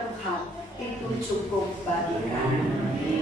Tuhan itu cukup bagi kami.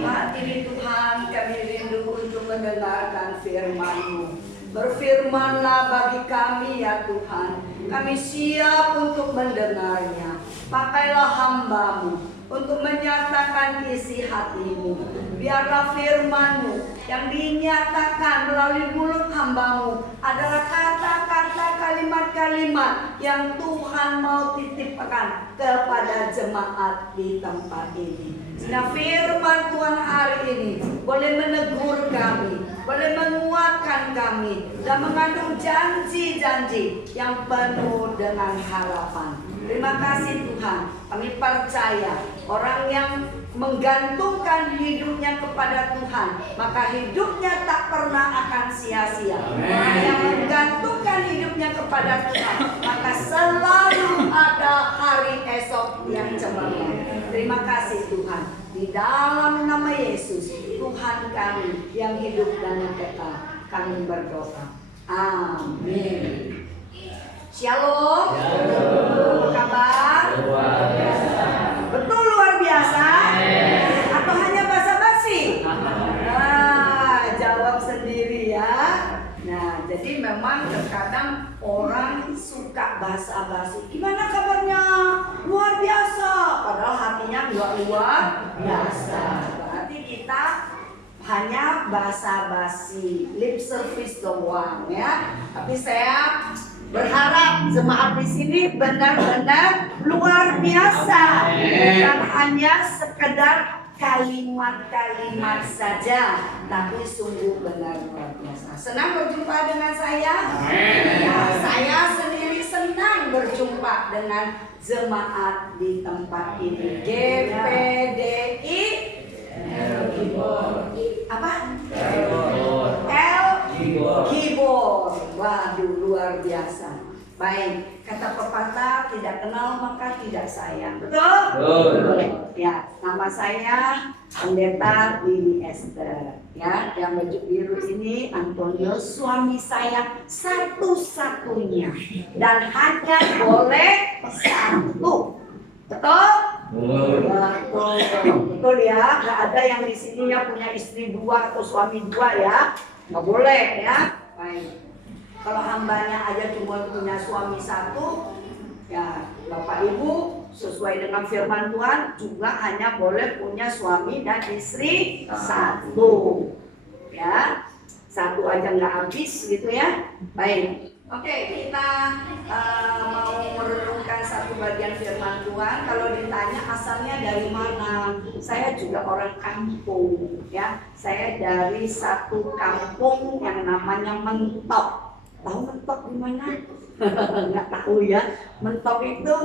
Hadirin Tuhan, kami rindu untuk mendengarkan firman-Mu. Berfirmanlah bagi kami ya Tuhan. Kami siap untuk mendengarnya. Pakailah hamba-Mu untuk menyatakan isi hati-Mu. Biarlah firman-Mu yang dinyatakan melalui mulut hamba-Mu adalah kata-kata, kalimat-kalimat yang Tuhan mau titipkan kepada jemaat di tempat ini. Sehingga firman Tuhan hari ini boleh menegur kami, boleh menguatkan kami, dan mengandung janji-janji yang penuh dengan harapan. Terima kasih Tuhan, kami percaya orang yang menggantungkan hidupnya kepada Tuhan, maka hidupnya tak pernah akan sia-sia. Orang yang menggantungkan hidupnya kepada Tuhan, maka selalu ada hari esok yang cemerlang. Terima kasih Tuhan, di dalam nama Yesus, Tuhan kami yang hidup dan yang kekal, kami berdoa. Amin. Shalom. Apa kabar? Betul luar biasa? Atau hanya basa-basi? Jawab sendiri ya. Nah, jadi memang terkadang orang suka basa-basi. Gimana kabarnya? Luar biasa. Padahal hatinya nggak luar biasa. Berarti kita hanya basa-basi, lip service doang ya. Tapi saya berharap jemaat di sini benar-benar luar biasa, bukan hanya sekedar kalimat-kalimat saja, tapi sungguh benar luar biasa. Senang berjumpa dengan saya. Nah, saya sendiri senang berjumpa dengan jemaat di tempat ini. GPDI apa? Gibor. Waduh, luar biasa. Baik, kata pepatah tidak kenal maka tidak sayang. Betul? Betul. Ya, nama saya Pendeta Lili Esther. Ya, yang baju biru ini Antonio, suami saya satu-satunya dan hanya boleh satu. Betul? Betul ya, nggak ada yang di sininya punya istri dua atau suami dua ya, nggak boleh ya. Baik, kalau hambanya aja cuma punya suami satu, ya Bapak Ibu sesuai dengan firman Tuhan juga hanya boleh punya suami dan istri satu, ya, satu aja nggak habis gitu ya. Baik. Oke, kita mau merenungkan satu bagian firman Tuhan. Kalau ditanya asalnya dari mana, saya juga orang kampung, ya. Saya dari satu kampung yang namanya Mentok. Tahu Mentok di mana? Nggak tahu ya. Mentok itu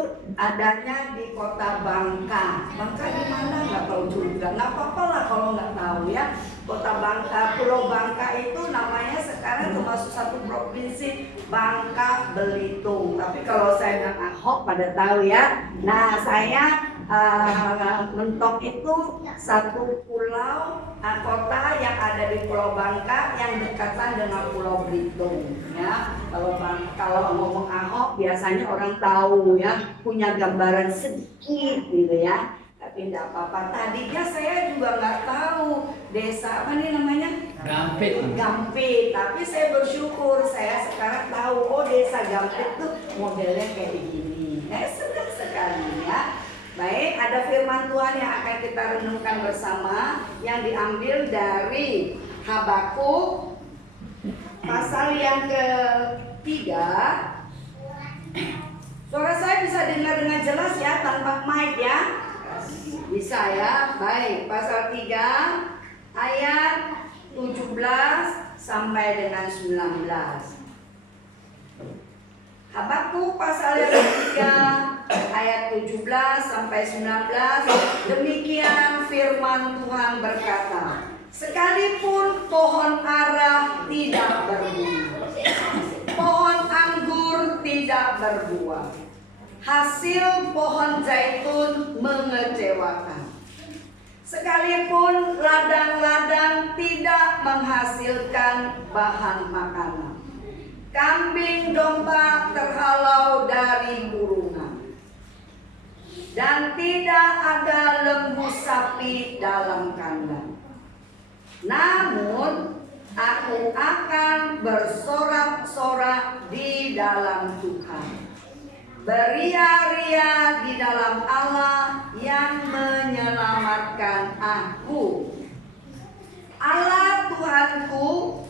adanya di Kota Bangka. Bangka di mana? Nggak tahu juga. Nggak apa-apa lah kalau nggak tahu ya. Kota Bangka, Pulau Bangka itu namanya sekarang termasuk satu provinsi, Bangka Belitung. Tapi kalau saya dan Ahok pada tahu ya. Nah, saya Mentok itu satu pulau, kota yang ada di Pulau Bangka yang dekatan dengan Pulau Belitung. Ya, kalau ngomong Ahok biasanya orang tahu ya, punya gambaran sedikit gitu ya. Tapi tidak apa-apa. Tadinya saya juga nggak tahu desa apa nih namanya? Gampit. Tapi saya bersyukur saya sekarang tahu, oh desa Gampit tuh modelnya kayak begini. Senang sekali ya. Baik, ada firman Tuhan yang akan kita renungkan bersama yang diambil dari Habakuk pasal yang ketiga. Suara saya bisa dengar dengan jelas ya tanpa mic ya? Bisa ya. Baik, pasal 3 ayat 17 sampai dengan 19. Habakuk pasal yang ketiga ayat 17 sampai 19. Demikian firman Tuhan berkata, sekalipun pohon ara tidak berbuah, pohon anggur tidak berbuah, hasil pohon zaitun mengecewakan, sekalipun ladang-ladang tidak menghasilkan bahan makanan, kambing domba terhalau dari kurungan, dan tidak ada lembu sapi dalam kandang. Namun aku akan bersorak-sorak di dalam Tuhan, beria-ria di dalam Allah yang menyelamatkan aku. Allah Tuhanku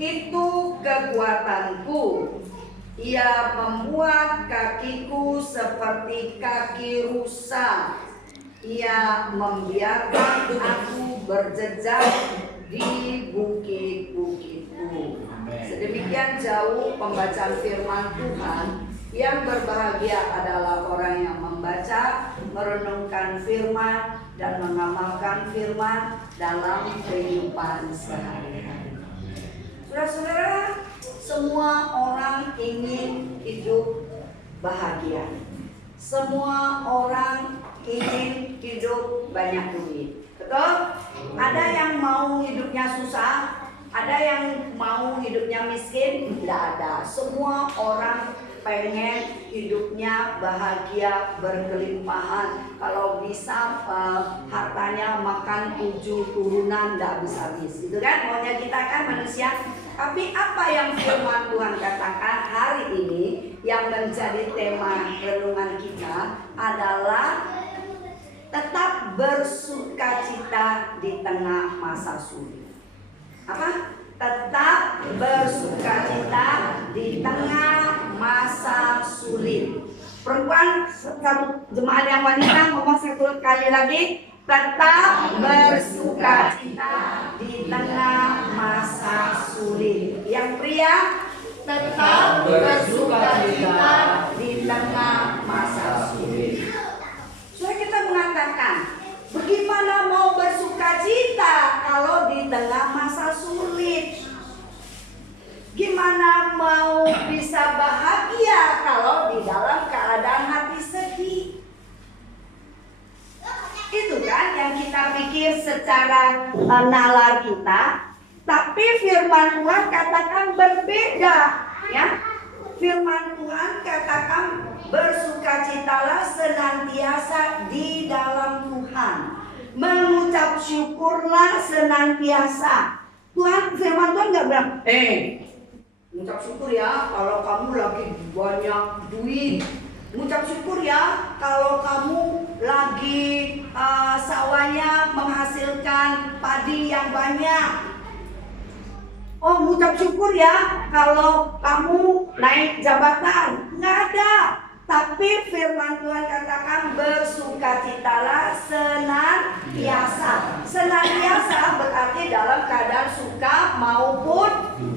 itu kekuatanku. Ia membuat kakiku seperti kaki rusa. Ia membiarkan aku berjejak di bukit-bukitku. Sedemikian jauh pembacaan firman Tuhan. Yang berbahagia adalah orang yang membaca, merenungkan firman, dan mengamalkan firman dalam kehidupan sehari-hari. Saudara-saudara, semua orang ingin hidup bahagia. Semua orang ingin hidup banyak duit. Betul? Ada yang mau hidupnya susah, ada yang mau hidupnya miskin, tidak ada. Semua orang pengen hidupnya bahagia, berkelimpahan. Kalau bisa hartanya makan 7 turunan tidak habis-habis, gitu kan? Maunya kita kan manusia. Tapi apa yang firman Tuhan katakan hari ini yang menjadi tema renungan kita adalah tetap bersukacita di tengah masa sulit. Apa? Tetap bersukacita di tengah masa sulit. Perempuan satu jemaat yang wanita ngomong satu kali lagi, tetap bersukacita di tengah masa sulit. Yang pria, tetap bersukacita di tengah masa sulit. Soalnya kita mengatakan, bagaimana mau bersukacita kalau di tengah masa sulit? Gimana mau bisa bahagia kalau di dalam keadaan hati sedih? Itu kan yang kita pikir secara nalar kita. Tapi firman Tuhan katakan berbeda, ya. Firman Tuhan katakan bersukacitalah senantiasa di dalam Tuhan. Mengucap syukurlah senantiasa. Firman Tuhan nggak bilang, mengucap syukur ya kalau kamu lagi banyak duit. Mengucap syukur ya kalau kamu lagi sawahnya menghasilkan padi yang banyak. Oh, mengucap syukur ya kalau kamu naik jabatan. Nggak ada. Tapi firman Tuhan katakan bersukacitalah senantiasa. Senantiasa berarti dalam keadaan suka maupun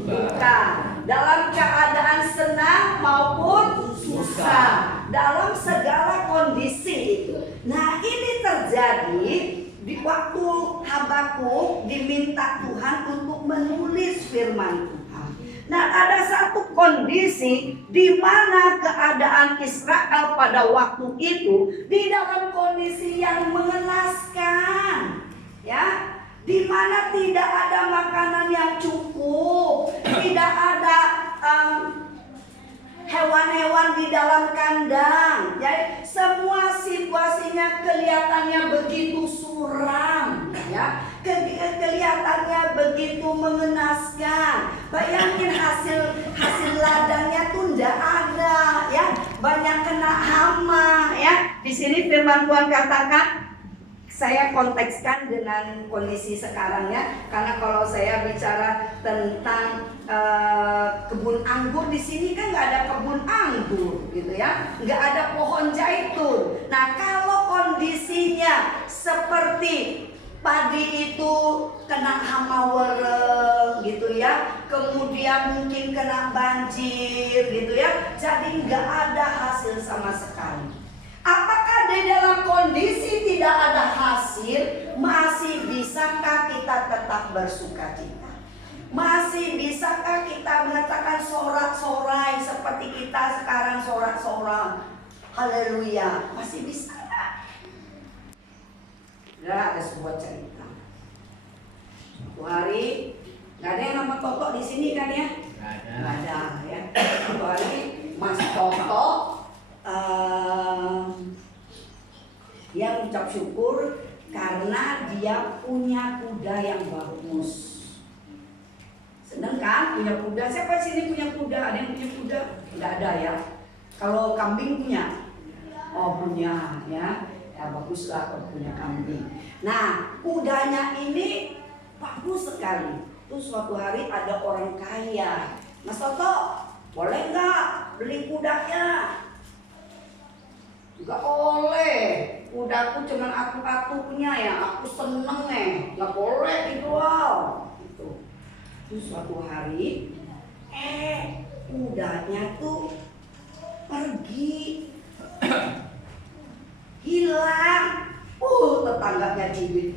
duka, dalam keadaan senang maupun susah, dalam segala kondisi itu. Nah, ini terjadi di waktu Habakuk diminta Tuhan untuk menulis firman Tuhan. Nah, ada satu kondisi di mana keadaan Israel pada waktu itu di dalam kondisi yang mengenaskan, ya, di mana tidak ada makanan yang cukup, tidak ada hewan-hewan di dalam kandang, ya, semua situasinya kelihatannya begitu suram, ya. Kelihatannya begitu mengenaskan. Bayangin hasil ladangnya tuh nggak ada, ya, banyak kena hama, ya. Di sini firman Tuhan katakan, saya kontekskan dengan kondisi sekarang, ya, karena kalau saya bicara tentang kebun anggur di sini kan nggak ada kebun anggur, gitu ya, nggak ada pohon zaitun. Nah, kalau kondisinya seperti padi itu kena hama wereng, gitu ya, kemudian mungkin kena banjir, gitu ya, jadi nggak ada hasil sama sekali. Apakah di dalam kondisi tidak ada hasil, masih bisakah kita tetap bersukacita? Masih bisakah kita mengatakan sorak-sorai seperti kita sekarang sorak-sorai? Haleluya, masih bisa? Ada sebuah cerita. Suatu hari, nggak ada yang nama Toto di sini kan, ya? Nggak ada, ya. Suatu hari Mas Toto Dia mengucap syukur karena dia punya kuda yang bagus. Seneng kan punya kuda? Siapa sini punya kuda? Ada yang punya kuda? Tidak ada ya. Kalau kambing punya? Oh punya ya. Ya baguslah kalau punya kambing. Nah kudanya ini bagus sekali. Terus suatu hari ada orang kaya. Mas Toto, boleh nggak beli kudanya? Nggak boleh. Kudaku cuma aku punya ya. Aku seneng nggak boleh dijual. Gitu. Terus suatu hari, kudanya tuh pergi, hilang. Tetangganya cibir.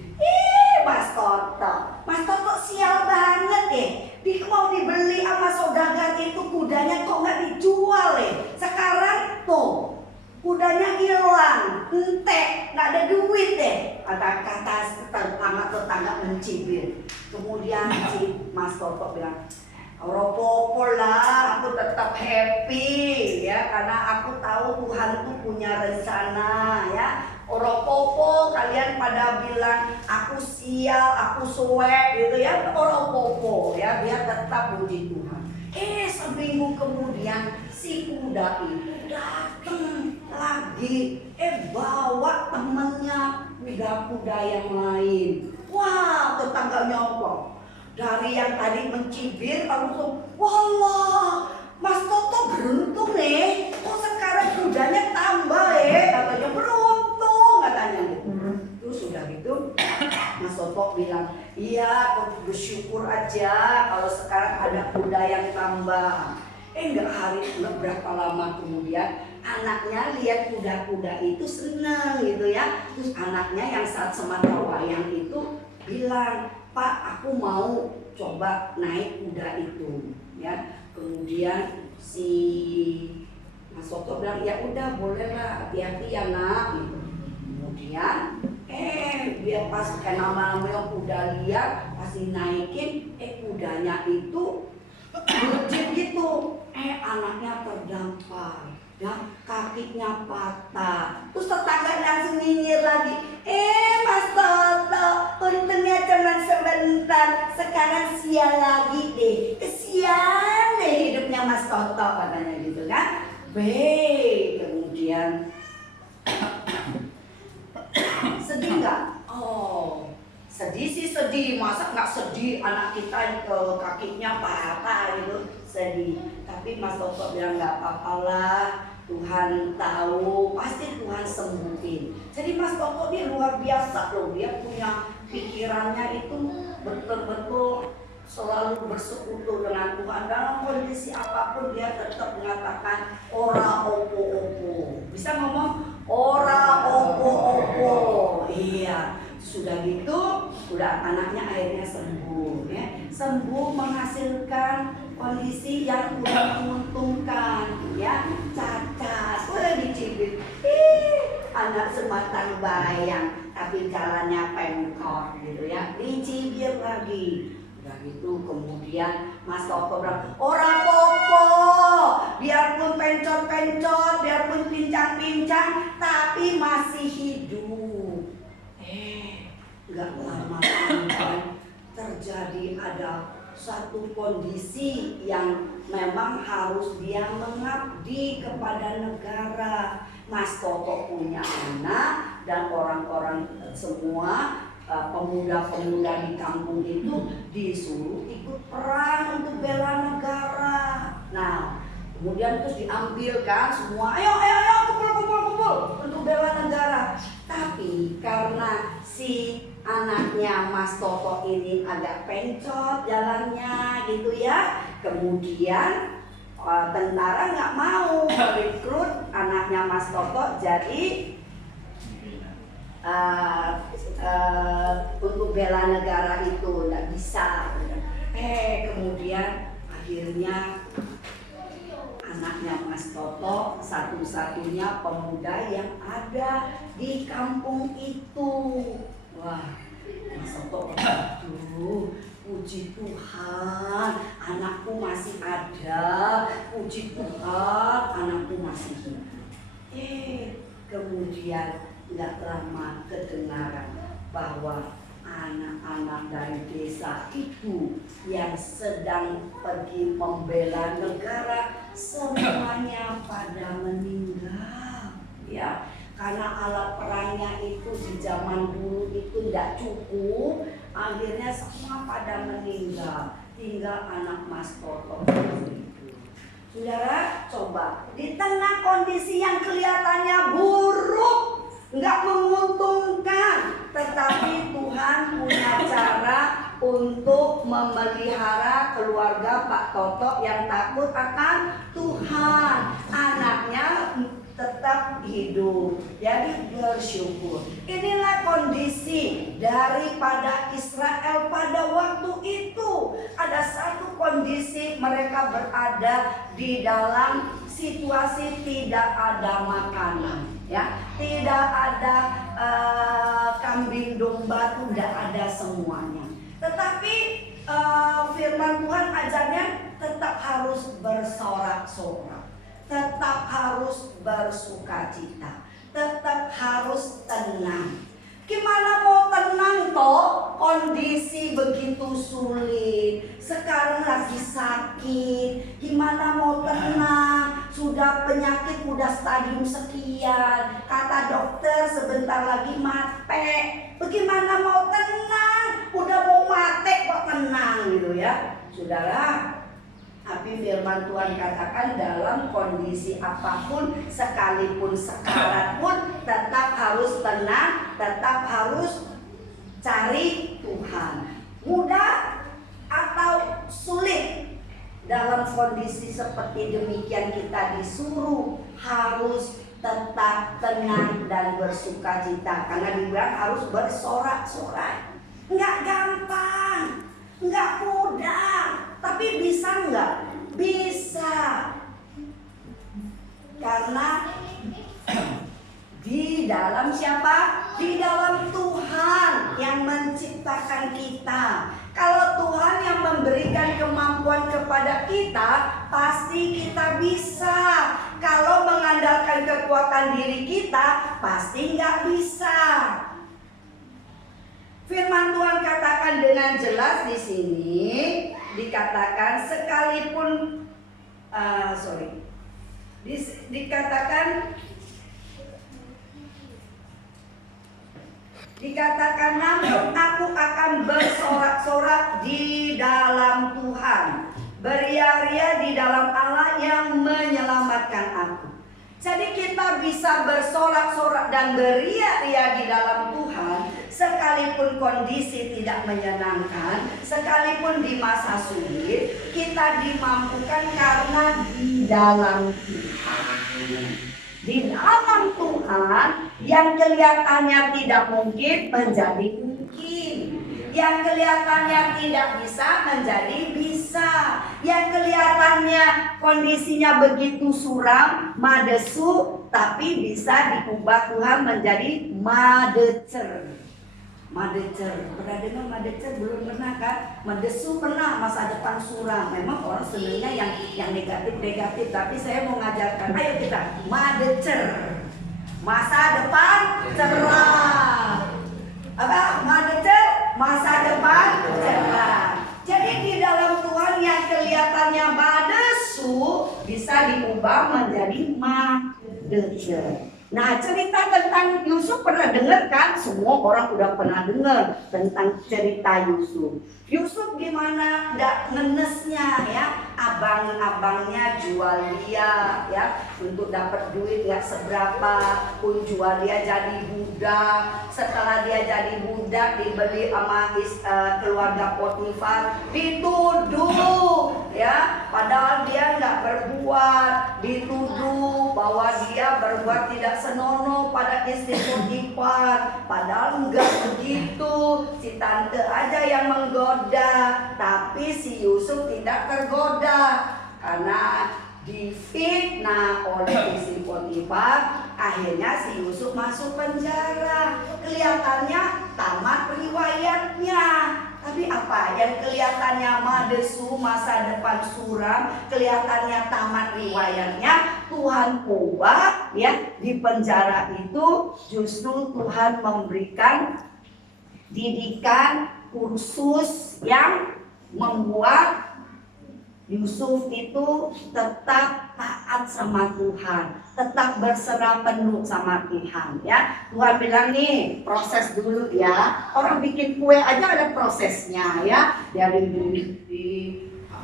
Mas Toto sial banget deh. Dia mau dibeli sama saudagar itu kudanya kok nggak dijual Sekarang tuh kudanya hilang, nggak ada duit deh. Kata tetangga mencibir. Kemudian si Mas Toto bilang, "Oropopo lah, aku tetap happy ya karena aku tahu Tuhan tuh punya rencana ya. Oropopo kalian pada bilang aku sial, aku suek gitu ya. Oropopo ya biar tetap puji Tuhan." Seminggu kemudian si kuda itu datang lagi, bawa temennya kuda-kuda yang lain. Wah, tetangga nyopok. Dari yang tadi mencibir langsung, "Walah, Mas Toto beruntung nih. Kok sekarang kudanya tambah katanya beruntung katanya gitu. Terus sudah gitu Mas Toto bilang, "Iya, bersyukur aja kalau sekarang ada kuda yang tambah." Nggak berapa lama kemudian anaknya lihat kuda-kuda itu senang gitu ya. Terus anaknya yang saat sematawayang itu bilang, "Pak, aku mau coba naik kuda itu." Ya, kemudian si Mas Toto bilang, "Ya udah bolehlah, hati-hati ya nak." Gitu. Kemudian dia pas nama-nama kuda lihat pasti naikin, kudanya itu berjin gitu, anaknya terdampar ya, kakinya patah. Terus tetangga langsung nyinyir lagi, Mas Toto, untungnya cuma sebentar, sekarang sial lagi deh. Kesian deh hidupnya Mas Toto katanya gitu kan. Kemudian sedih nggak? Sedih sih sedih, masa nggak sedih anak kita kakinya patah gitu, sedih. Tapi Mas Toto bilang nggak apa-apa lah, Tuhan tahu, pasti Tuhan sembuhin. Jadi Mas Toto dia luar biasa loh, dia punya pikirannya itu betul-betul selalu bersekutu dengan Tuhan. Dalam kondisi apapun dia tetap mengatakan ora opo-opo. Bisa ngomong ora opo-opo. Iya. Sudah gitu, udah anaknya akhirnya sembuh ya. Sembuh menghasilkan kondisi yang udah menguntungkan ya. Cacat, udah dicibir. Anak sematang bayang tapi jalannya pengkor gitu ya. Dicibir lagi. Udah gitu kemudian Mas Toto bilang, "Ora popo, biarpun pencot-pencot, biarpun pincang-pincang, tapi masih hidup." Gak lama kemudian terjadi ada satu kondisi yang memang harus dia mengabdi kepada negara. Mas Toto punya anak dan orang-orang semua pemuda-pemuda di kampung itu disuruh ikut perang untuk bela negara. Nah, kemudian terus diambil kan semua, ayo kumpul untuk bela negara. Tapi karena si anaknya Mas Toto ini agak pencot jalannya gitu ya, kemudian tentara nggak mau rekrut anaknya Mas Toto jadi untuk bela negara itu nggak bisa. Kemudian akhirnya anaknya Mas Toto satu-satunya pemuda yang ada di kampung itu. Wah, Mas Toto, aduh, puji Tuhan, anakku masih ada. Puji Tuhan, anakku masih hidup. Kemudian nggak lama kedengaran bahwa anak-anak dari desa itu yang sedang pergi membela negara semuanya pada meninggal, ya. Karena alat perangnya itu di zaman dulu itu tidak cukup, akhirnya semua pada meninggal, tinggal anak Mas Toto itu. Saudara, coba di tengah kondisi yang kelihatannya buruk, nggak menguntungkan, tetapi Tuhan punya cara untuk memelihara keluarga Pak Toto yang takut akan Tuhan. Anaknya tetap hidup, jadi bersyukur. Inilah kondisi daripada Israel pada waktu itu. Ada satu kondisi mereka berada di dalam situasi tidak ada makanan, ya, tidak ada kambing domba, tidak ada semuanya. Tetapi firman Tuhan ajarnya tetap harus bersorak-sorak, tetap harus bersukacita, tetap harus tenang. Gimana mau tenang toh? Kondisi begitu sulit. Sekarang lagi sakit. Gimana mau tenang? Sudah penyakit udah stadium sekian. Kata dokter sebentar lagi mati. Bagaimana mau tenang? Udah mau mati kok tenang gitu ya. Saudara, tapi firman Tuhan katakan dalam kondisi apapun, sekalipun sekarat pun, tetap harus tenang, tetap harus cari Tuhan. Mudah atau sulit, dalam kondisi seperti demikian kita disuruh harus tetap tenang dan bersukacita. Karena dibilang harus bersorak-sorai. Enggak gampang, enggak mudah. Tapi bisa nggak? Bisa. Karena di dalam siapa? Di dalam Tuhan yang menciptakan kita. Kalau Tuhan yang memberikan kemampuan kepada kita, pasti kita bisa. Kalau mengandalkan kekuatan diri kita, pasti nggak bisa. Firman Tuhan katakan dengan jelas di sini. Dikatakan sekalipun dikatakan namun aku akan bersorak-sorak di dalam Tuhan, beria-ria di dalam Allah yang menyelamatkan aku. Jadi kita bisa bersorak-sorak dan beria-ria di dalam Tuhan sekalipun kondisi tidak menyenangkan, sekalipun di masa sulit, kita dimampukan karena di dalam Tuhan. Di dalam Tuhan yang kelihatannya tidak mungkin menjadi mungkin. Yang kelihatannya tidak bisa menjadi bisa. Yang kelihatannya kondisinya begitu suram, madesu, tapi bisa diubah Tuhan menjadi madecer. Madecer, pernah dengar madecer? Belum pernah kan? Madesu pernah, masa depan suram. Memang orang sebenarnya yang negatif-negatif, tapi saya mau ngajarkan. Ayo kita madecer, masa depan cerah. Apa? Madecer, masa depan cerah. Jadi di dalam Tuhan yang kelihatannya madesu bisa diubah menjadi madecer. Nah, cerita tentang Yusuf pernah dengar kan? Semua orang udah pernah dengar tentang cerita Yusuf. Yusuf gimana nggak ngenesnya ya? Abang-abangnya jual dia ya untuk dapat duit nggak seberapa pun, jual dia jadi budak. Setelah dia jadi budak dibeli sama keluarga Potifar, dituduh ya, padahal dia nggak berbuat, dituduh bahwa dia berbuat tidak senonoh pada istri Potifar, padahal enggak begitu. Si tante aja yang menggoda, tapi si Yusuf tidak tergoda karena difitnah oleh istri Potifar. Akhirnya si Yusuf masuk penjara. Kelihatannya tamat riwayatnya, tapi apa yang kelihatannya madesu, masa depan suram, kelihatannya tamat riwayatnya, Tuhan ubah ya di penjara itu justru Tuhan memberikan didikan kursus yang membuat Yusuf itu tetap taat sama Tuhan, tetap berserah penuh sama Tuhan ya. Tuhan bilang nih, proses dulu ya. Orang bikin kue aja ada prosesnya ya. Dari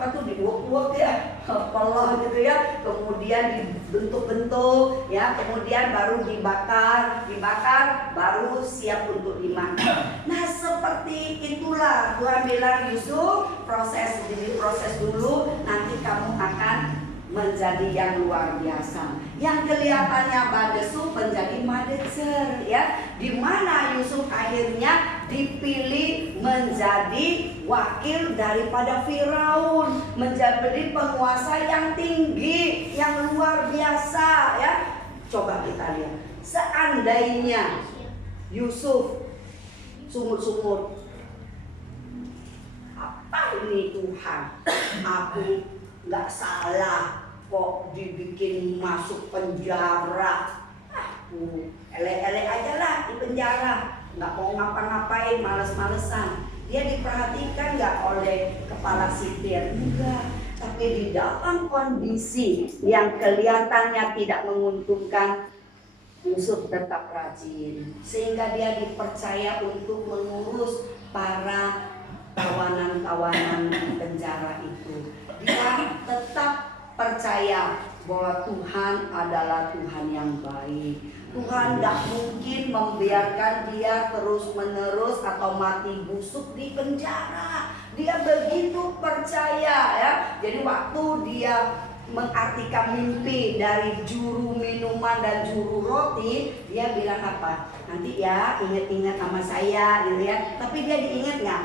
apa tuh diuak-uak ya, peloh gitu ya. Kemudian dibentuk-bentuk ya, kemudian baru dibakar baru siap untuk dimakan. Nah, seperti itulah Tuhan bilang, Yusuf, proses dulu, nanti kamu akan menjadi yang luar biasa. Yang kelihatannya badesu menjadi madecer ya. Di mana Yusuf akhirnya dipilih menjadi wakil daripada Firaun, menjadi penguasa yang tinggi, yang luar biasa ya. Coba kita lihat, seandainya Yusuf sumut-sumut, apa ini Tuhan, aku nggak salah kok dibikin masuk penjara. Aku elek-elek aja lah di penjara, nggak mau ngapa-ngapain, males-malesan. Dia diperhatikan nggak oleh kepala sipir? Enggak. Tapi di dalam kondisi yang kelihatannya tidak menguntungkan, Yusuf tetap rajin, sehingga dia dipercaya untuk mengurus para tawanan-tawanan di penjara itu. Dia tetap percaya bahwa Tuhan adalah Tuhan yang baik. Tuhan tidak mungkin membiarkan dia terus-menerus atau mati busuk di penjara. Dia begitu percaya ya. Jadi waktu dia mengartikan mimpi dari juru minuman dan juru roti, dia bilang apa? Nanti ya ingat-ingat nama saya gitu ya. Tapi dia diingat nggak?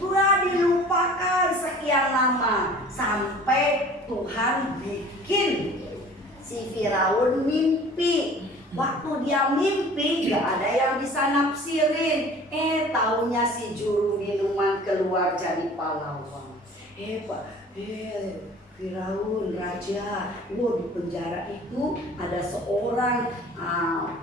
Gua dilupakan sekian lama sampai Tuhan bikin si Firaun mimpi. Waktu dia mimpi gak ada yang bisa nafsirin. Taunya si juru minuman keluar jadi pahlawan. Firaun raja, di penjara itu ada seorang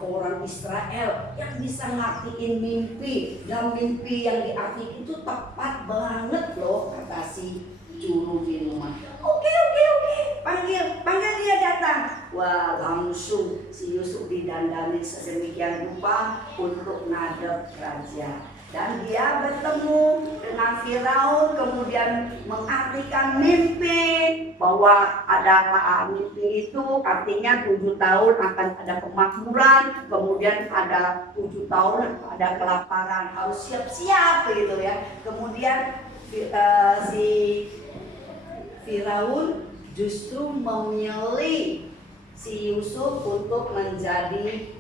orang Israel yang bisa ngertiin mimpi, dan mimpi yang diartikan itu tepat banget loh, kata si juru minuman. Oke, panggil dia datang. Wah, langsung si Yusuf didandani sedemikian rupa untuk ngadep raja. Dan dia bertemu dengan Firaun, kemudian mengartikan mimpi bahwa ada mimpi itu artinya 7 tahun akan ada kemakmuran, kemudian ada 7 tahun ada kelaparan, harus siap-siap gitu ya. Kemudian si Firaun justru memilih si Yusuf untuk menjadi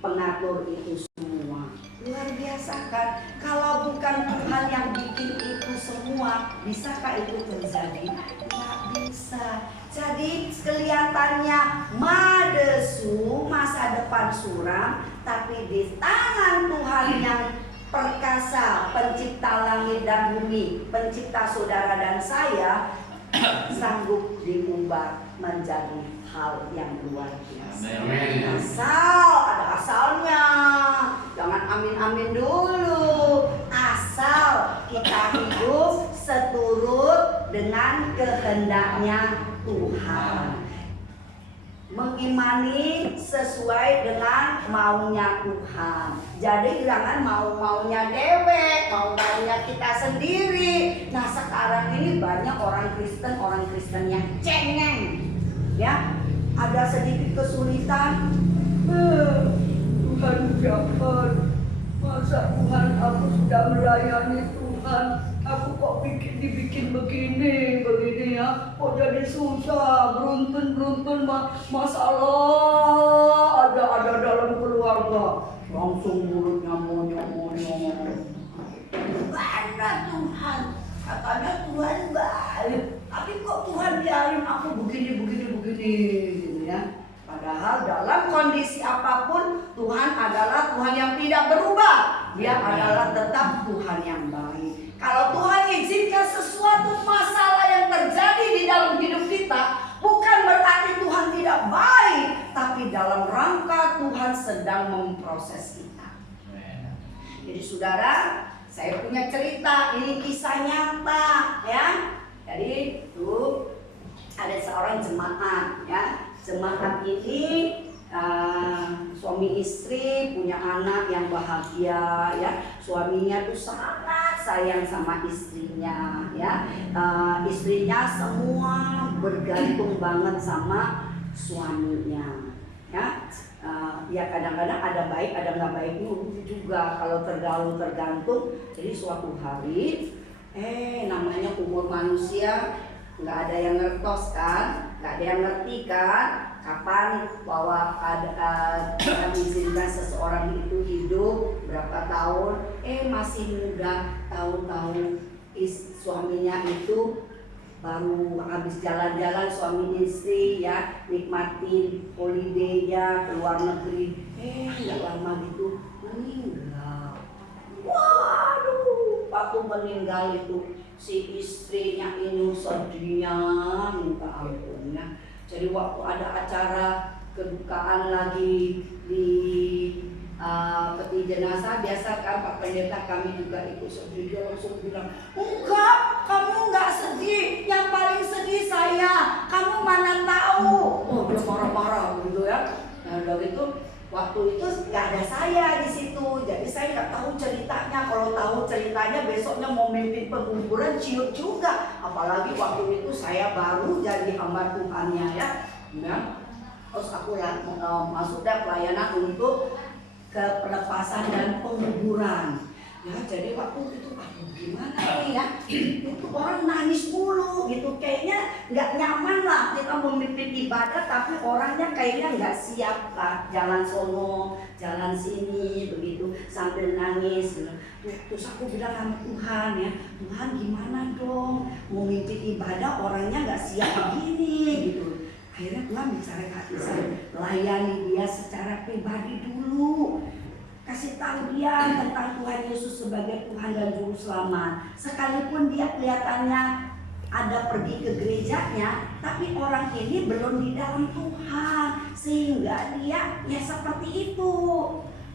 pengatur itu semua. Luar biasa kan? Kalau bukan Tuhan yang bikin itu semua, bisakah itu terjadi? Tidak bisa. Jadi kelihatannya madesu, masa depan suram, tapi di tangan Tuhan yang perkasa, pencipta langit dan bumi, pencipta saudara dan saya, sanggup diubah menjadi hal yang luar biasa. Asal ada asalnya, jangan amin-amin dulu. Asal kita hidup seturut dengan kehendaknya Tuhan, mengimani sesuai dengan maunya Tuhan. Jadi jangan mau-maunya dewek, mau-maunya kita sendiri. Nah, sekarang ini banyak orang Kristen yang cengeng ya. Ada sedikit kesulitan, Tuhan jangan, masa Tuhan aku sudah melayani Tuhan, aku kok dibikin begini ya, kok jadi susah, beruntun masalah ada dalam keluarga, langsung mulutnya monyong. Mana Tuhan, katanya Tuhan baik, tapi kok Tuhan biarin aku begini gitu ya. Padahal dalam kondisi apapun Tuhan adalah Tuhan yang tidak berubah. Dia adalah tetap Tuhan yang baik. Kalau Tuhan izinkan sesuatu masalah yang terjadi di dalam hidup kita, bukan berarti Tuhan tidak tidak baik, tapi dalam rangka Tuhan sedang memproses kita. Jadi saudara, saya punya cerita, ini kisah nyata ya. Jadi tuh ada seorang jemaat ya. Jemaat ini suami istri punya anak yang bahagia ya. Suaminya tuh sangat sayang sama istrinya ya. Istrinya semua bergantung banget sama suaminya ya. Ya kadang-kadang ada baik ada nggak baiknya juga kalau terlalu tergantung. Jadi suatu hari namanya umur manusia nggak ada yang ngertos kan, nggak ada yang ngerti kan kapan bahwa Tuhan izinkan seseorang itu hidup berapa tahun, masih muda, tahu-tahu suaminya itu baru habis jalan-jalan suami istri ya, nikmatin holiday-nya ke luar negeri, nggak lama gitu meninggal. Waduh, waktu meninggal itu si istrinya ini sedihnya minta ampun ya. Jadi waktu ada acara kedukaan lagi di peti jenazah, biasa kan Pak Pendeta kami juga ikut sedih. Dia langsung bilang, enggak, kamu enggak sedih, yang paling sedih saya, kamu mana tahu. Oh dia marah-marah gitu ya. Nah dari itu waktu itu nggak ada saya di situ, jadi saya nggak tahu ceritanya. Kalau tahu ceritanya besoknya mau mimpin penguburan ciut juga. Apalagi waktu itu saya baru jadi hamba Tuhannya ya. Terus aku masuk dan pelayanan untuk ke pelepasan dan penguburan. Ya jadi waktu itu gimana nih ya, itu orang nangis mulu gitu, kayaknya nggak nyaman lah kita memimpin ibadah tapi orangnya kayaknya nggak siap lah, jalan sono jalan sini begitu sambil nangis gitu. Terus aku bilang sama Tuhan ya, Tuhan gimana dong mau mimpin ibadah orangnya nggak siap begini gitu. Akhirnya Tuhan bicara ke hati saya, layani dia secara pribadi dulu. Kasih tahu dia tentang Tuhan Yesus sebagai Tuhan dan Juru Selamat. Sekalipun dia kelihatannya ada pergi ke gerejanya, tapi orang ini belum di dalam Tuhan, sehingga dia ya seperti itu.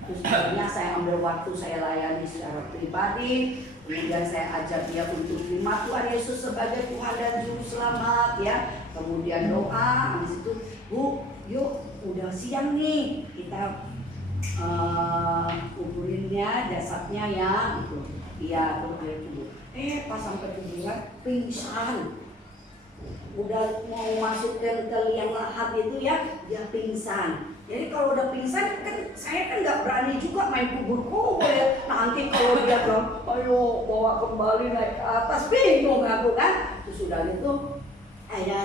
Terus akhirnya saya ambil waktu, saya layani secara pribadi. Kemudian saya ajak dia untuk terima Tuhan Yesus sebagai Tuhan dan Juru Selamat ya. Kemudian doa, habis itu Bu, yuk udah siang nih kita kuburinnya, jasadnya ya gitu. Iya tuh gitu. Pas sampai kuburan pingsan. Udah mau masukin ke liang lahat itu ya, dia pingsan. Jadi kalau udah pingsan kan saya kan nggak berani juga main kubur ya. Nanti kalau dia bilang, ayo bawa kembali naik ke atas, bingung aku kan. Terus udah gitu ada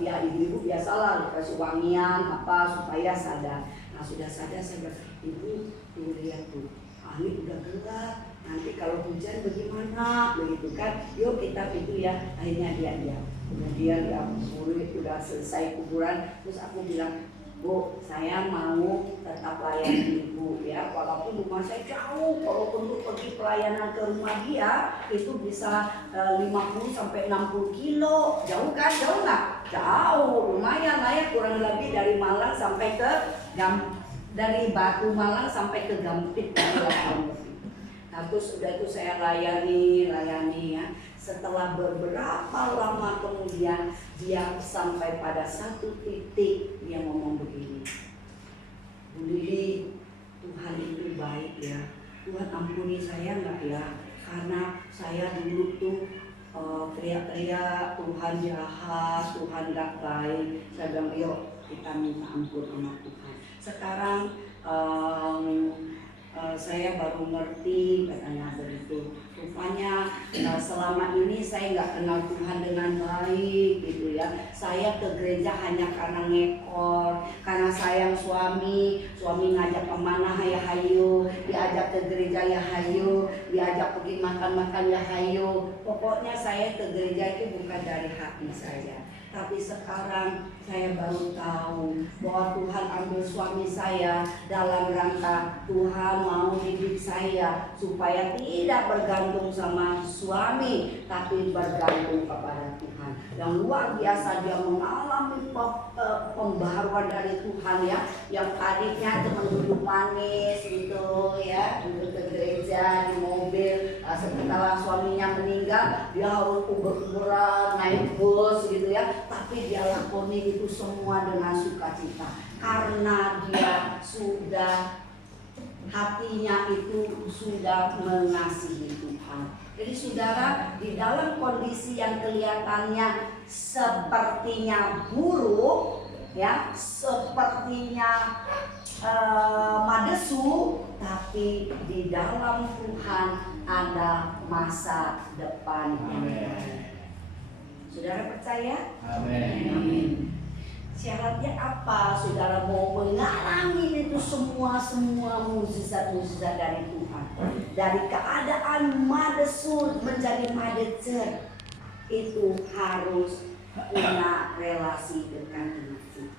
ya ibu-ibu biasalah dikasih wangian apa supaya sadar. Nah sudah sadar saya bilang, Ibu tuh lihat tuh, ini udah gelap, nanti kalau hujan bagaimana begitu kan. Yuk kita itu ya. Akhirnya dia kemudian dia udah selesai kuburan. Terus aku bilang, Bu, saya mau tetap layani Ibu ya, walaupun rumah saya jauh. Kalau untuk pergi pelayanan ke rumah dia itu bisa 50 sampai 60 kilo. Jauh kan? Jauh nggak? Jauh, lumayan lah ya, kurang lebih dari Malang sampai ke dari Batu Malang sampai ke Gampit. Nah terus udah itu saya layani ya. Setelah beberapa lama kemudian dia sampai pada satu titik, dia ngomong begini, Bu Lili, Tuhan itu baik ya, Tuhan ampuni saya nggak ya, karena saya dulu tuh teriak-teriak Tuhan jahat, Tuhan nggak baik. Saya bilang yuk kita minta ampun sama Tuhan. Sekarang saya baru ngerti, katanya begitu. Rupanya selama ini saya nggak kenal Tuhan dengan baik gitu ya. Saya ke gereja hanya karena ngekor, karena sayang suami ngajak kemana ya hayu, diajak ke gereja ya hayu, diajak pergi makan-makan ya hayu. Pokoknya saya ke gereja itu bukan dari hati saya. Tapi sekarang saya baru tahu bahwa Tuhan ambil suami saya dalam rangka Tuhan mau didik saya percaya supaya tidak bergantung sama suami, tapi bergantung kepada Tuhan. Yang luar biasa, dia mengalami pembaharuan dari Tuhan ya. Yang tadinya cuma duduk manis gitu ya, duduk ke gereja di mobil, setelah suaminya meninggal dia harus uber-uberan naik bus gitu ya, tapi dia lakoni itu semua dengan sukacita karena dia sudah, hatinya itu sudah mengasihi Tuhan. Jadi saudara, di dalam kondisi yang kelihatannya sepertinya buruk ya, sepertinya madesu, tapi di dalam Tuhan ada masa depan yang baik. Saudara percaya? Amin. Syaratnya apa? Saudara mau mengalami itu semua mukjizat-mukjizat dari Tuhan. Dari keadaan madesur menjadi madecer, itu harus punya relasi dengan Tuhan.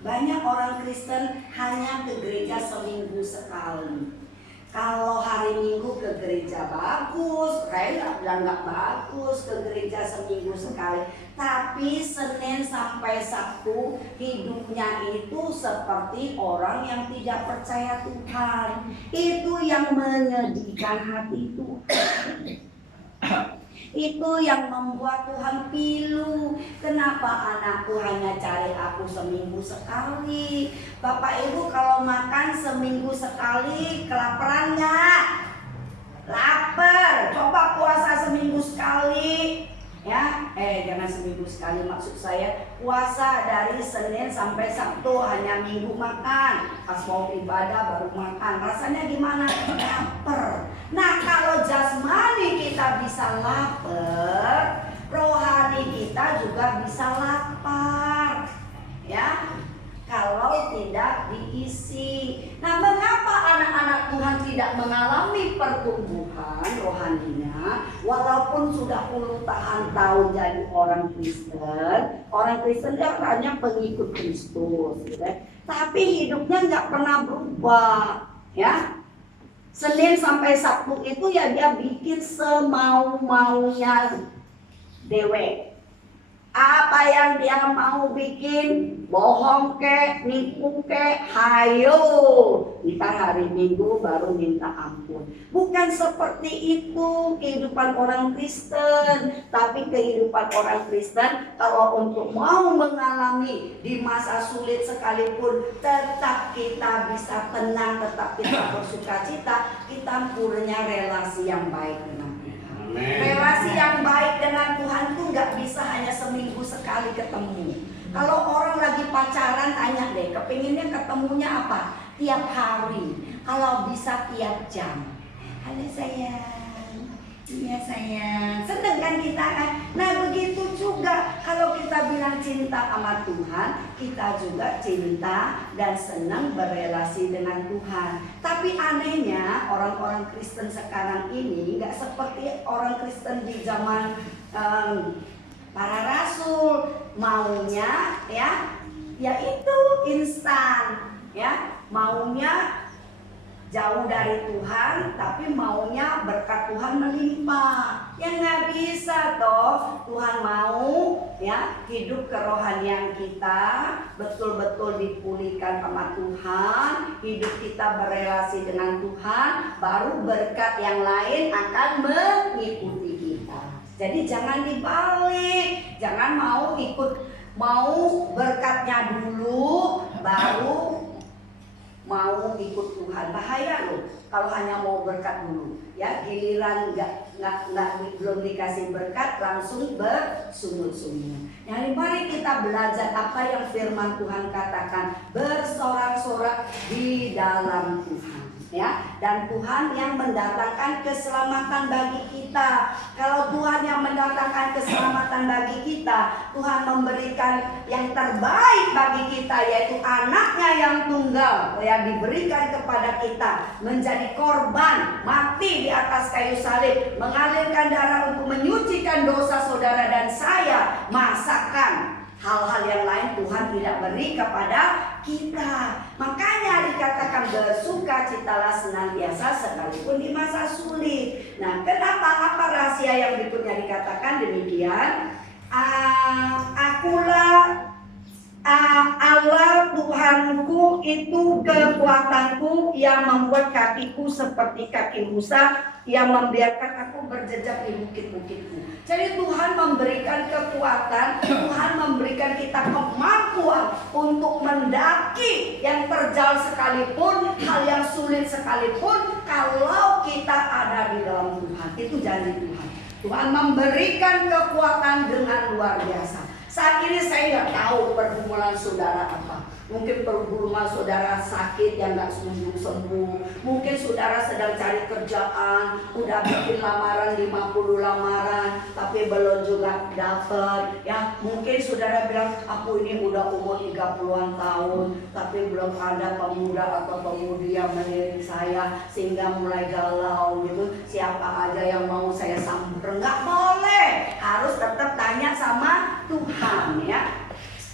Banyak orang Kristen hanya ke gereja seminggu sekali. Kalau hari Minggu ke gereja bagus, saya nggak bilang nggak bagus ke gereja seminggu sekali. Tapi Senin sampai Sabtu hidupnya itu seperti orang yang tidak percaya Tuhan. Itu yang menyedihkan hati Tuhan. Itu yang membuat Tuhan pilu. Kenapa anakku hanya cari aku seminggu sekali? Bapak Ibu kalau makan seminggu sekali kelaparan nggak? Lapar. Coba puasa seminggu sekali ya. Jangan seminggu sekali, maksud saya puasa dari Senin sampai Sabtu, hanya Minggu makan, pas mau ibadah baru makan. Rasanya gimana? Lapar. Nah, kalau jasmani kita bisa lapar, rohani kita juga bisa lapar ya, kalau tidak diisi. Nah, mengapa anak-anak Tuhan tidak mengalami pertumbuhan rohaninya walaupun sudah puluhan tahun jadi orang Kristen? Orang Kristen dia hanya pengikut Kristus gitu, tapi hidupnya nggak pernah berubah ya. Senin sampai Sabtu itu ya dia bikin semau-maunya dewe. Apa yang dia mau bikin, bohong kek, nipu kek, hayo. Kita hari Minggu baru minta ampun. Bukan seperti itu kehidupan orang Kristen. Tapi kehidupan orang Kristen kalau untuk mau mengalami di masa sulit sekalipun, tetap kita bisa tenang, tetap kita bersukacita, kita punya relasi yang baik dengan Tuhan. Relasi yang baik dengan Tuhan tuh nggak bisa hanya seminggu sekali ketemu. Kalau orang lagi pacaran, tanya deh, kepinginnya ketemunya apa? Tiap hari. Kalau bisa tiap jam. Halo sayang, iya sayang. Seneng kan kita kan? Nah begitu juga kalau kita bilang cinta sama Tuhan, kita juga cinta dan senang berelasi dengan Tuhan. Tapi anehnya orang-orang Kristen sekarang ini nggak seperti orang Kristen di zaman para rasul. Maunya ya itu instan ya, maunya jauh dari Tuhan, tapi maunya berkat Tuhan melimpah. Ya nggak bisa toh. Tuhan mau ya hidup kerohanian kita betul-betul dipulihkan sama Tuhan, hidup kita berelasi dengan Tuhan, baru berkat yang lain akan mengikuti kita. Jadi jangan dibalik, jangan mau berkatnya dulu baru mau ikut Tuhan. Bahaya loh kalau hanya mau berkat dulu ya, giliran belum dikasih berkat langsung bersungut-sungut. Jadi mari kita belajar apa yang firman Tuhan katakan, bersorak-sorak di dalam Tuhan ya, dan Tuhan yang mendatangkan keselamatan bagi kita. Kalau Tuhan yang mendatangkan keselamatan bagi kita, Tuhan memberikan yang terbaik bagi kita, yaitu anaknya yang tunggal yang diberikan kepada kita, menjadi korban, mati di atas kayu salib, mengalirkan darah untuk menyucikan dosa saudara dan saya, masakan hal-hal yang lain Tuhan tidak beri kepada kita. Makanya dikatakan bersukacitalah senantiasa sekalipun di masa sulit. Nah, kenapa? Apa rahasia yang berikutnya dikatakan demikian? Akulah Allah Tuhanku, itu kekuatanku yang membuat kakiku seperti kaki Musa, yang membiarkan aku berjejak di bukit-bukitku. Jadi Tuhan memberikan kekuatan, Tuhan memberikan kita kemampuan untuk mendaki yang terjal sekalipun, hal yang sulit sekalipun, kalau kita ada di dalam Tuhan. Itu janji Tuhan. Tuhan memberikan kekuatan dengan luar biasa. Saat ini saya nggak tahu pergumulan saudara apa. Mungkin pergumulan saudara sakit yang nggak sembuh-sembuh. Mungkin saudara sedang cari kerjaan, udah bikin lamaran 50 lamaran, tapi belum juga dapat. Ya, mungkin saudara bilang, aku ini udah umur 30-an tahun, tapi belum ada pemuda atau pemudi yang melirik saya, sehingga mulai galau gitu. Siapa aja yang mau saya samper? Nggak boleh, harus tetap tanya sama Tuhan, ya.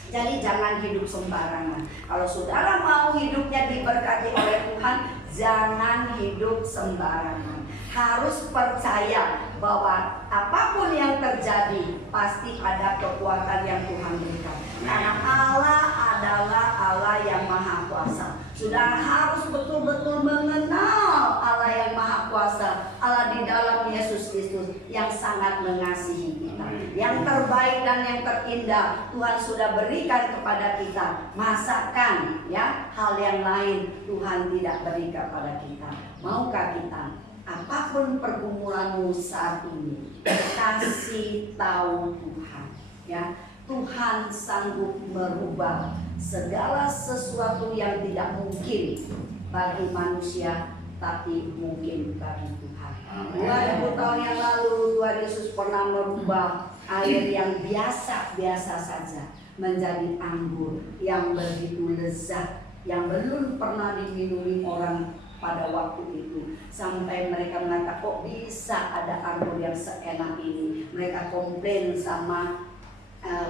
Jadi jangan hidup sembarangan. Kalau saudara mau hidupnya diberkati oleh Tuhan, jangan hidup sembarangan. Harus percaya bahwa apapun yang terjadi pasti ada kekuatan yang Tuhan berikan. Karena Allah adalah Allah yang Maha Kuasa. Saudara harus betul-betul mengenal Allah yang Maha Kuasa, Allah di dalam Yesus Kristus yang sangat mengasihi kita. Yang terbaik dan yang terindah Tuhan sudah berikan kepada kita. Masakan, ya, hal yang lain Tuhan tidak beri kepada kita. Maukah kita? Apapun pergumulanmu saat ini, kasih tahu Tuhan, ya. Tuhan sanggup merubah segala sesuatu yang tidak mungkin bagi manusia, tapi mungkin bagi Tuhan. 2000 tahun yang lalu Tuhan Yesus pernah merubah air yang biasa-biasa saja menjadi anggur yang begitu lezat, yang belum pernah diminumi orang pada waktu itu. Sampai mereka mengatakan, kok bisa ada anggur yang seenak ini. Mereka komplain sama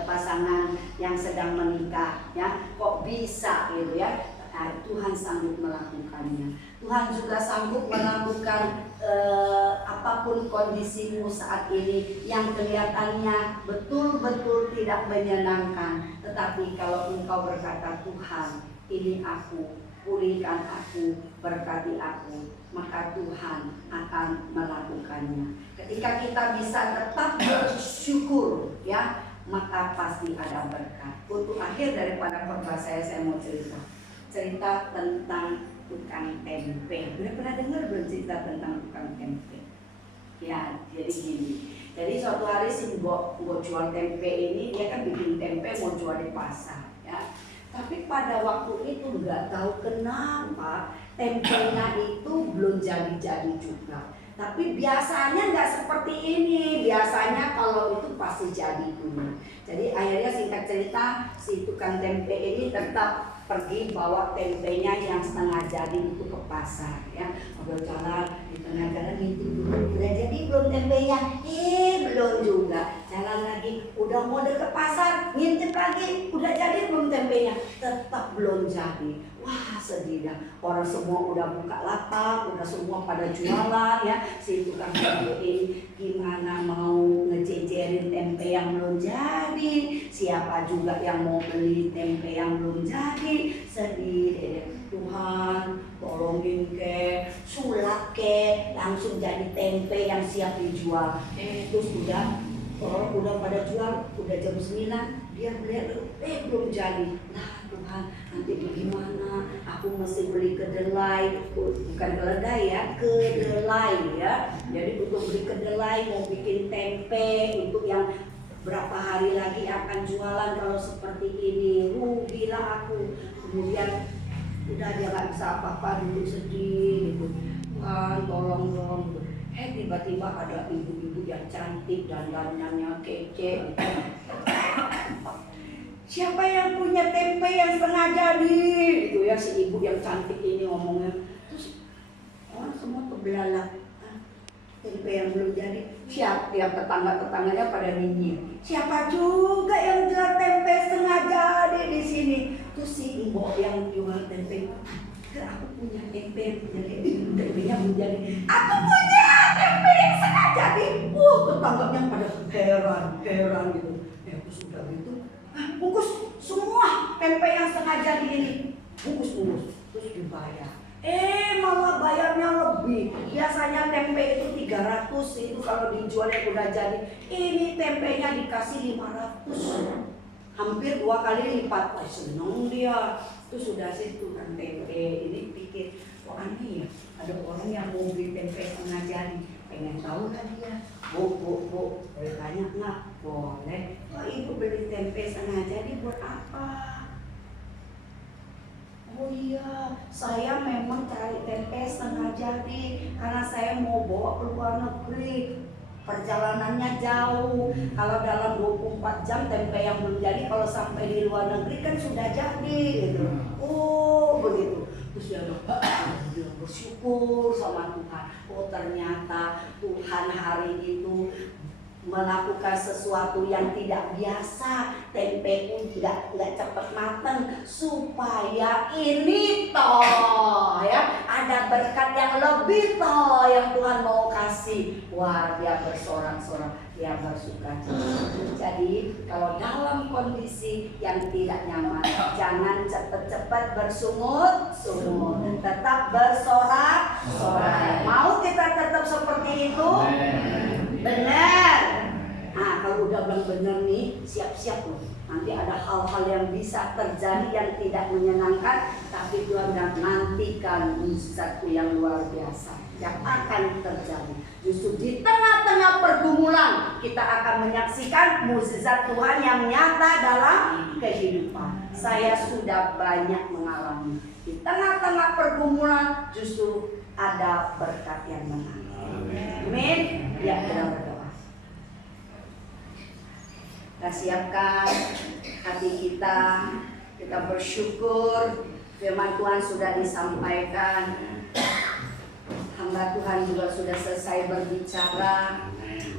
pasangan yang sedang menikah, ya, kok bisa gitu, ya. Nah, Tuhan sanggup melakukannya. Tuhan juga sanggup melakukan apapun kondisimu saat ini yang kelihatannya betul-betul tidak menyenangkan. Tetapi kalau engkau berkata, Tuhan, ini aku, pulihkan aku, berkati aku, maka Tuhan akan melakukannya. Ketika kita bisa tetap bersyukur, ya, maka pasti ada berkat. Untuk akhir daripada khotbah saya mau cerita tentang tukang tempe. Udah pernah dengar belum cerita tentang tukang tempe? Ya, jadi gini. Jadi suatu hari si Mbok jual tempe ini, dia kan bikin tempe mau jual di pasar, ya. Tapi pada waktu itu nggak tahu kenapa tempenya itu belum jadi-jadi juga. Tapi biasanya nggak seperti ini. Biasanya kalau itu pasti jadi dulu. Jadi akhirnya singkat cerita, si tukang tempe ini tetap pergi bawa tempenya yang setengah jadi itu ke pasar, ya. Udah jalan di tengah jalan itu dulu, udah jadi belum tempenya? Belum juga. Jalan lagi, udah mau deket pasar, ngintip lagi, udah jadi belum tempenya? Tetap belum jadi. Wah, sedih dah. Orang semua udah buka lapak, udah semua pada jualan, ya. Si tukang tempe ini gimana mau ngejejerin tempe yang belum jadi? Siapa juga yang mau beli tempe yang belum jadi? Sedih deh. Tuhan, tolongin ke, sulap ke, langsung jadi tempe yang siap dijual. Terus orang udah pada jual, udah jam 9, dia beli, belum jadi. Nah, Tuhan, nanti bagaimana? Aku mesti beli kedelai, bukan keledai ya, kedelai ya. Jadi untuk beli kedelai mau bikin tempe itu yang berapa hari lagi akan jualan kalau seperti ini, rugilah aku. Kemudian udah dia nggak bisa apa-apa, duduk sedih gitu. Tuhan tolong dong. Tiba-tiba ada ibu-ibu yang cantik dan dandannya kece. Siapa yang punya tempe yang setengah jadi? Itu ya si ibu yang cantik ini ngomongnya. Terus orang semua terbelalak. tempe yang belum jadi. Siapa yang tetangga-tetangganya pada nyinyir. Siapa juga yang jual tempe setengah jadi di sini? Terus si mbok yang jual tempe, aku punya tempe yang jadi, tempenya belum jadi. Aku punya tempe yang setengah jadi. Tetangganya pada heran gitu. Ya aku sudah gitu. Bungkus semua tempe yang setengah jadi ini. Bungkus terus dibayar. Malah bayarnya lebih. Biasanya tempe itu 300 itu kalau dijual yang udah jadi. Ini tempenya dikasih 500. Hampir 2 kali lipat. Wah, seneng dia. Terus sudah situ kan tempe ini pikir, wah aneh ya, ada orang yang mau beli tempe setengah jadi. Pengen tahu kan dia. Bu, boleh tanya nggak? Boleh. Oh, ibu beli tempe setengah jadi buat apa? Oh iya, saya memang cari tempe setengah jadi karena saya mau bawa ke luar negeri. Perjalanannya jauh. Kalau dalam 24 jam tempe yang belum jadi, kalau sampai di luar negeri kan sudah jadi gitu. Oh begitu. Terus dia bersyukur sama Tuhan. Oh ternyata Tuhan hari itu melakukan sesuatu yang tidak biasa. Tempe pun tidak cepat matang supaya ini toh ya ada berkat yang lebih toh yang Tuhan mau kasih. Wah, dia bersorak-sorak, dia bersukacita. Jadi kalau dalam kondisi yang tidak nyaman, jangan cepat-cepat bersungut-sungut, tetap bersorak-sorak. Mau kita tetap seperti itu? Benar. Nah, kalau udah bilang benar nih, siap-siap loh. Nanti ada hal-hal yang bisa terjadi yang tidak menyenangkan, tapi Tuhan nantikan mujizatku yang luar biasa yang akan terjadi. Justru di tengah-tengah pergumulan kita akan menyaksikan mujizat Tuhan yang nyata dalam kehidupan. Saya sudah banyak mengalami. Di tengah-tengah pergumulan justru ada berkat yang menang. Amin. Ya, kita berdoa. Kita siapkan hati kita bersyukur firman Tuhan sudah disampaikan. Hamba Tuhan juga sudah selesai berbicara.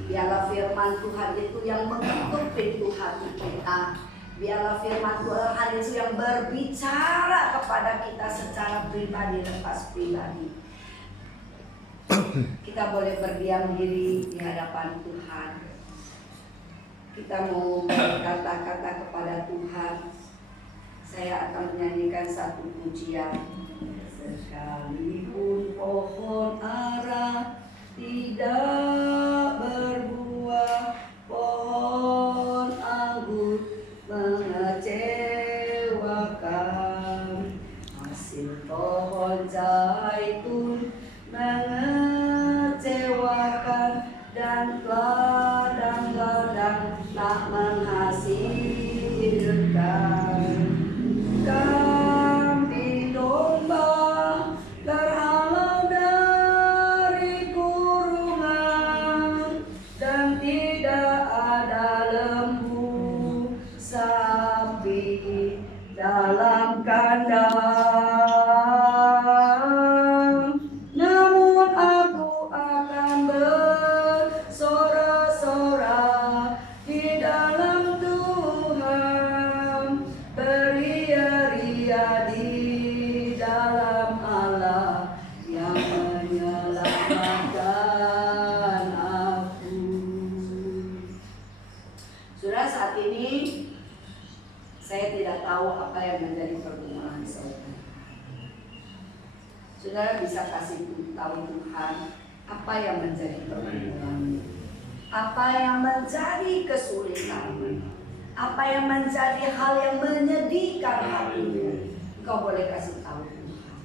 Biarlah firman Tuhan itu yang mengetuk pintu hati kita. Biarlah firman Tuhan itu yang berbicara kepada kita secara pribadi lepas pribadi. Kita boleh berdiam diri di hadapan Tuhan. Kita mau berkata-kata kepada Tuhan. Saya akan menyanyikan satu pujian. Sekalipun pohon ara tidak berbuah, pohon anggur mengecewakan, hasil pohon zaitun mengecewakan, dan ladang-ladang tak menghasilkan. Kambing domba terhalau dari kurungan, dan tidak ada lembu sapi dalam kandang. Namun aku akan bersorak-sorak di dalam Tuhan, beria-ria di dalam Allah yang menyelamatkan aku. Sudah saat ini saya tidak tahu apa yang menjadi pergumulan saudara. Saudara bisa kasih tahu Tuhan apa yang menjadi pergumulan, apa yang menjadi kesulitan, apa yang menjadi hal yang menyedihkan hatimu. Engkau boleh kasih tahu Tuhan.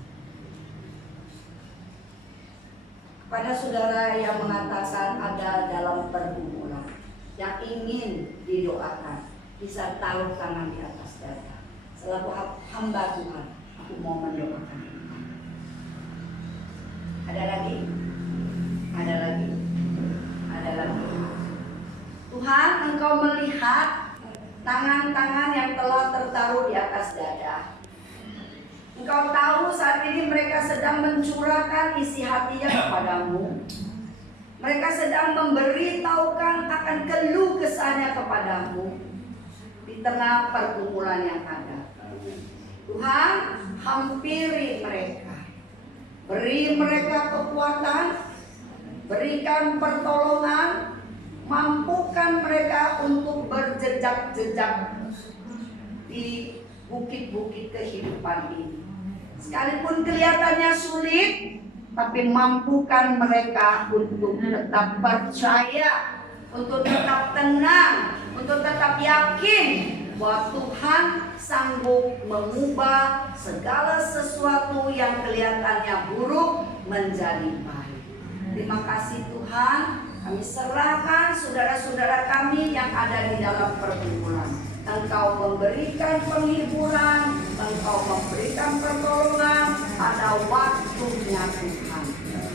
Kepada saudara yang mengatakan ada dalam pergumulan, yang ingin didoakan, bisa taruh tangan di atas dada. Selaku hamba Tuhan, aku mau mendoakan. Ada lagi? Ada lagi? Ada lagi? Tuhan, Engkau melihat tangan-tangan yang telah tertaruh di atas dada. Engkau tahu saat ini mereka sedang mencurahkan isi hatinya kepadamu. Mereka sedang memberitahukan akan keluh kesahnya kepadamu di tengah pergumulan yang ada. Tuhan, hampiri mereka. Beri mereka kekuatan, berikan pertolongan, mampukan mereka untuk berjejak-jejak di bukit-bukit kehidupan ini. Sekalipun kelihatannya sulit, tapi mampukan mereka untuk tetap percaya, untuk tetap tenang, untuk tetap yakin bahwa Tuhan sanggup mengubah segala sesuatu yang kelihatannya buruk menjadi baik. Terima kasih Tuhan, kami serahkan saudara-saudara kami yang ada di dalam pergumulan. Engkau memberikan penghiburan, Engkau memberikan pertolongan pada waktunya Tuhan,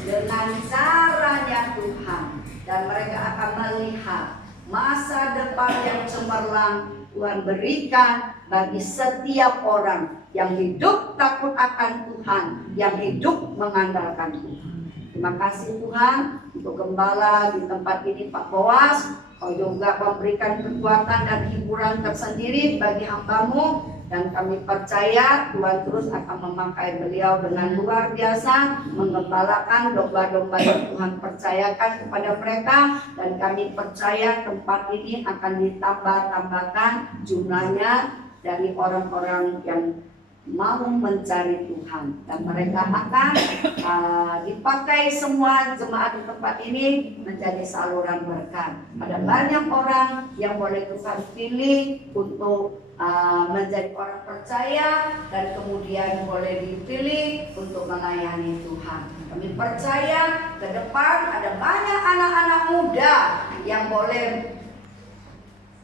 dengan caranya Tuhan, dan mereka akan melihat masa depan yang cemerlang Tuhan berikan bagi setiap orang yang hidup takut akan Tuhan, yang hidup mengandalkan Tuhan. Terima kasih Tuhan untuk gembala di tempat ini Pak Boas. Kau juga memberikan kekuatan dan hiburan tersendiri bagi hamba-Mu, dan kami percaya Tuhan terus akan memakai beliau dengan luar biasa menggembalakan domba-domba yang Tuhan percayakan kepada mereka, dan kami percaya tempat ini akan ditambah-tambahkan jumlahnya dari orang-orang yang mau mencari Tuhan, dan mereka akan dipakai semua jemaat di tempat ini menjadi saluran berkat. Ada banyak orang yang boleh Tuhan pilih untuk menjadi orang percaya, dan kemudian boleh dipilih untuk melayani Tuhan. Kami percaya ke depan ada banyak anak-anak muda yang boleh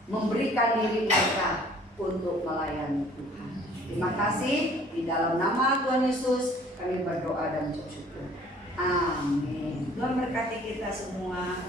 memberikan diri mereka untuk melayani Tuhan. Terima kasih, di dalam nama Tuhan Yesus kami berdoa dan bersyukur. Amin. Tuhan berkati kita semua.